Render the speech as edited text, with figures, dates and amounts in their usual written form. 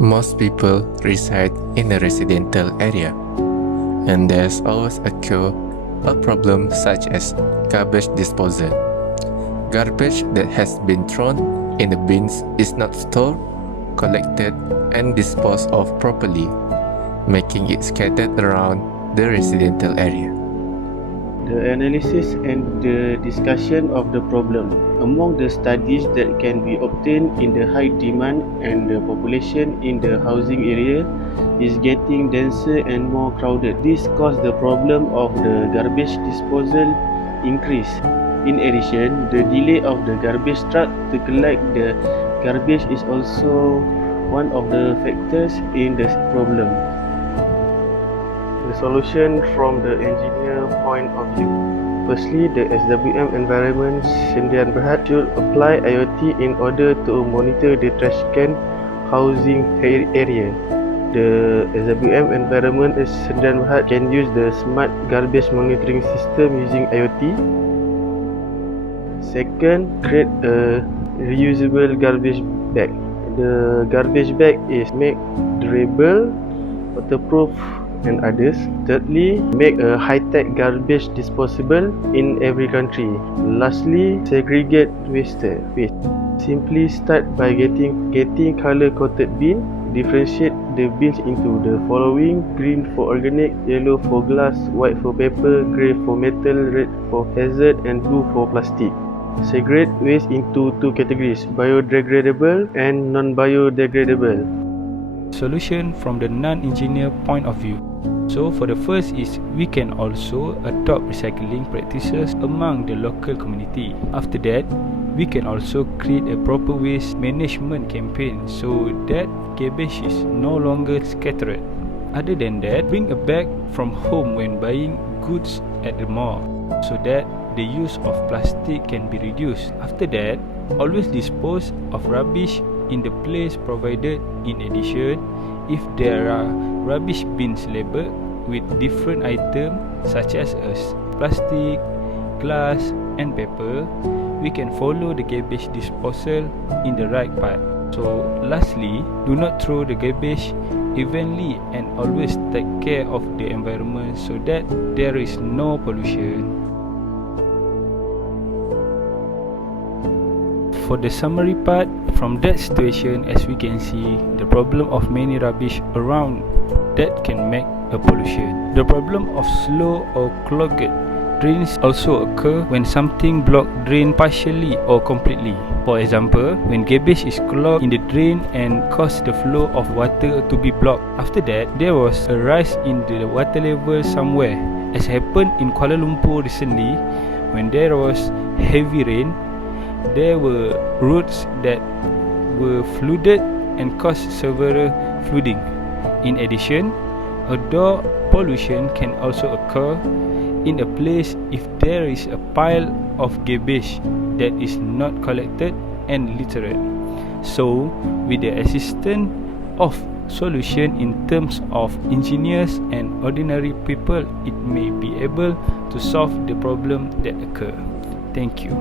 Most people reside in a residential area, and there's always occur a problem such as garbage disposal. Garbage that has been thrown in the bins is not stored, collected, and disposed of properly, making it scattered around the residential area. The analysis and the discussion of the problem. Among the studies that can be obtained in the high demand and the population in the housing area is getting denser and more crowded. This caused the problem of the garbage disposal increase. In addition, the delay of the garbage truck to collect the garbage is also one of the factors in the problem. The solution from the engineer point of view. Firstly, the SWM environment Sdn Bhd should apply IoT in order to monitor the trash can housing area. The SWM environment Sdn Bhd can use the smart garbage monitoring system using IoT. Second, create a reusable garbage bag. The garbage bag is made durable, waterproof, and others. Thirdly, make a high-tech garbage disposable in every country. Lastly, segregate waste. Simply start by getting color-coded bin. Differentiate the bins into the following: green for organic, yellow for glass, white for paper, grey for metal, red for hazard, and blue for plastic. Segregate waste into two categories: biodegradable and non-biodegradable. Solution from the non-engineer point of view. So for the first is we can also adopt recycling practices among the local community. After that, we can also create a proper waste management campaign so that garbage is no longer scattered. Other than that, bring a bag from home when buying goods at the mall so that the use of plastic can be reduced. After that, always dispose of rubbish in the place provided. In addition, if there are rubbish bins labeled with different items such as plastic, glass, and paper, we can follow the garbage disposal in the right path. So lastly, do not throw the garbage evenly and always take care of the environment so that there is no pollution. For the summary part, from that situation, as we can see, the problem of many rubbish around that can make a pollution. The problem of slow or clogged drains also occur when something block drain partially or completely. For example, when garbage is clogged in the drain and cause the flow of water to be blocked. After that, there was a rise in the water level somewhere, as happened in Kuala Lumpur recently. When there was heavy rain, there were roads that were flooded and caused severe flooding. In addition, outdoor pollution can also occur in a place if there is a pile of garbage that is not collected and littered. So, with the assistance of solution in terms of engineers and ordinary people, it may be able to solve the problem that occur. Thank you.